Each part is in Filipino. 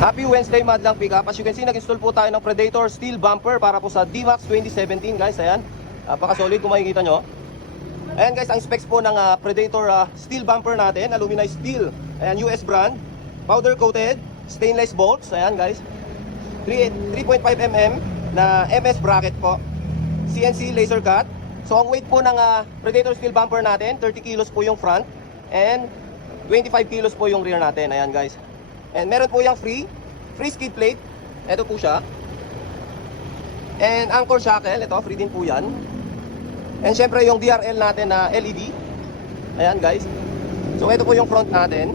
Happy Wednesday, Madlang Pickup. As you can see, nag-install po tayo ng Predator Steel Bumper para po sa D-Max 2017, guys. Ayan, napaka-solid kung makikita nyo. Ayan guys, ang specs po ng Predator Steel Bumper natin, aluminized steel. Ayan, US brand, powder coated, stainless bolts. Ayan guys, 3.5mm na MS bracket po, CNC laser cut. So ang weight po ng Predator Steel Bumper natin, 30 kilos po yung front and 25 kilos po yung rear natin. Ayan guys. And meron po yung free skid plate. Ito po siya. And anchor shackle, ito free din po yan. And syempre yung DRL natin na LED. Ayan guys. So ito po yung front natin.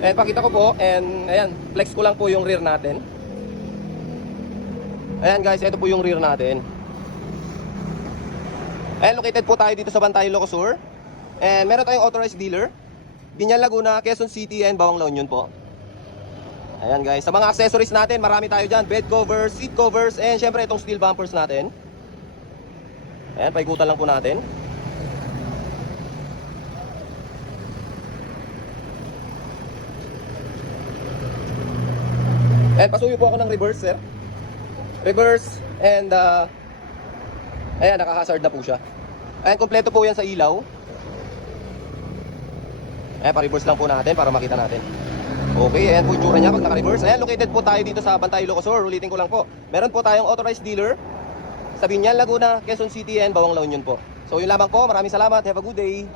And pakita ko po, and ayan, flex ko lang po yung rear natin. Ayan guys, ito po yung rear natin. And located po tayo dito sa Bantay, Ilocos. And meron tayong authorized dealer, Binyan, Laguna, Quezon City, and Bawang La Union po. Ayan guys, sa mga accessories natin, marami tayo dyan. Bed covers, seat covers, and syempre itong steel bumpers natin. Ayan, paikutan lang po natin. Ayan, pasuyo po ako ng reverse, sir. Reverse, and ayan, naka-hazard na po siya. Ayan, kompleto po yan sa ilaw. Ayan, pa-reverse lang po natin para makita natin. Okay, ayan po yung tsura niya pag naka-reverse. Ayan, located po tayo dito sa Bantay, Ilocos. Ulitin ko lang po. Meron po tayong authorized dealer sa Binyan, Laguna, Quezon City, and Bawang La Union po. So yun lamang po. Maraming salamat. Have a good day.